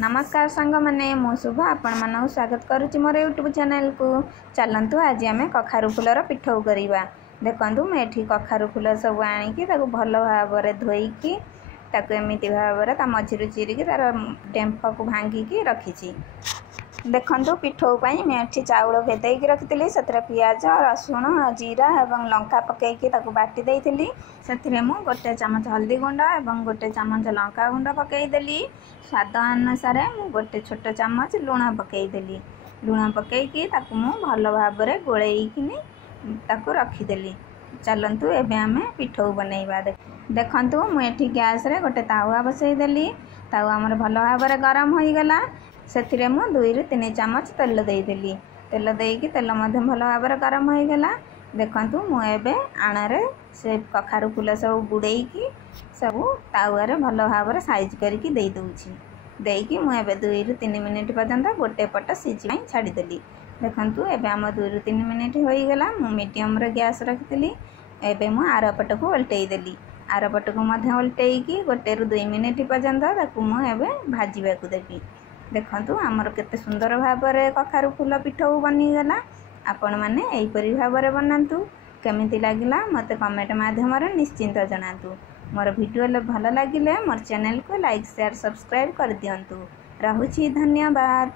नमस्कार सांग मैंने मु शुभ आपण मन स्वागत करुच्ची मोर यूट्यूब चैनल को। चलतु आज आम कखारु फूलर पिठौ करवा। देखु मुझे कखारु फूल सब आणिकी भल भाव धोईकी एमती भाव मझीरु चिरिकी तार डेम्फ को भांगिकी रखी। देखु पिठौ मुझे चाउल भेदेकी रखी से पियाज रसुण जीरा और लंका पकईकी बाटी देती से गोटे चामच हल्दी गुंड और गोटे चामच लंका गुंड पकईदेली। स्वाद अनुसार गोटे छोट चामच लुण पकईदेली। लुण पकईकी भल भाव गोलैकिनी रखीदेली। चलतु एबे आमे पिठौ बनैबा। देखु मुझे गैस रे गोटे तावा बसईदेली। तावा आमर भल भाव गरम हो गला। से 2 ରୁ 3 चामच तेल देदेली। तेल देकी तेल भल भाव गरम हो गला। देखु मुझे आणारे से कखारु फूल सब बुड़ेकी सब तावारे भल भाव साइज करके देदे। देकी मुझे 2 ରୁ 3 मिनिट पर्यंत गोटे पट सीझी छाड़देली। देखु एबे आम 2 ରୁ 3 मिनिट हो गला। मु मीडियम रे गैस रखी। एबे मु आर पट को उल्टईदेली। आर पट को उल्टईकी 1 ରୁ 2 मिनिट पर्यंत मुझे भाजवा देवी। देखु आमर केते सुंदर भाव कखारु फूल पिठौ बनीगला। आपण मैंने यहीपरी भाव बनातु। केमिति लागिला मते कमेंट माध्यम निश्चिंत जनातु। मोर वीडियो भल लगिले मोर चैनल को लाइक शेयर सब्सक्राइब कर दियंतु। रहुछि धन्यवाद।